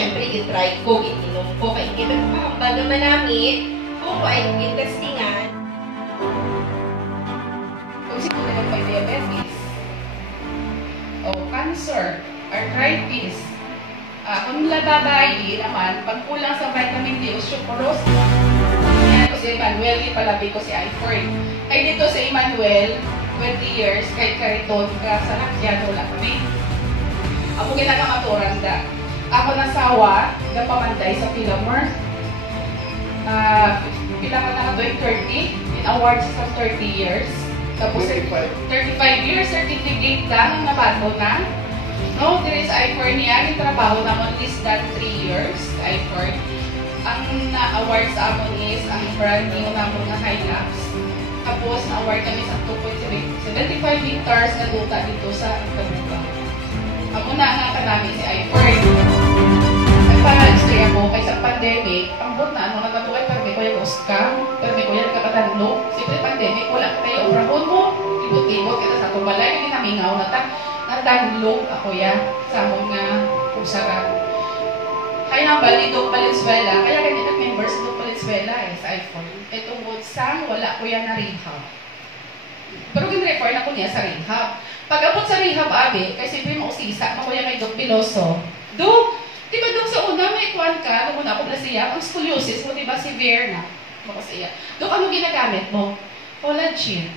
syempre, i-try ko, ininom ko. Kaya kita ko kahambal naman namin kung ay intestingan. Kung sino na may diabetes, o cancer, arthritis, kung babae naman, pag kulang sa vitamin D, osteoporosis, yan ko si Emmanuel, di palabi ko si Iford. Ay dito si Emmanuel, 20 years, kahit kariton ka sa lakyan, wala kami. Ako ginagamaturang da. Ako nasawa, da pamanday sa Pilamor. Pilaman na ito 30, in awards sa 30 years. Tapos 35 years, certificate lang, nabato na. No, there is IFOR niya, yung trabaho naman less than 3 years, IFOR. Ang na-award sa amon is, ang brand new naman na Hilux. Tapos, na-award kami sa 2.75 hectares na luta dito sa Kabuga. Ako na nga kanami si IFOR. Nagpa-extray ako kaysa pandemic, ang buta, nung nagkatuway, permi ko yung scam, permi ko yung nagkakatanlo. Siyempre, pandemic, wala tayo, obrahon mo, ibot-ibot, kita sa tubalay, hindi namingaw na ta. Natanlong ako ya sa mga usaran. Kaya nga bali Doc Valenzuela, kaya ganyan members Doc Valenzuela sa iPhone. Itong sang wala ko yan na rehab. Pero gin-refer na ko niya sa rehab. Pag abot sa rehab, abi, kasi siyempre mausisa, makuya kay Doc Piloso. Doc, di ba Doc sa una may kuwan ka, nung una ako pala siya, ang scoliosis mo, di ba severe na? Makasiya. Doc, ano ginagamit mo? Collagen.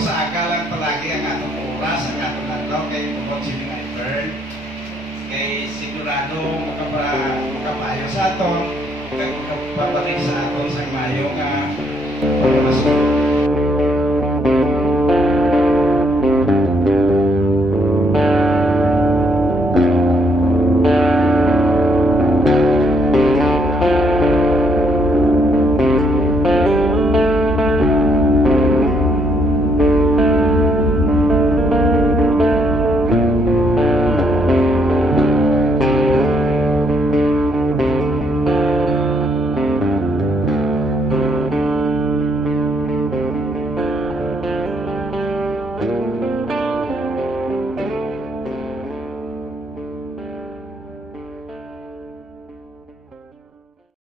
Sa aga lang palagi ang atong oras, ang atong lantaw kay tungkol si Ifer. Kay sigurado makapayo sa aton, magpapalik sa aton sa mayo nga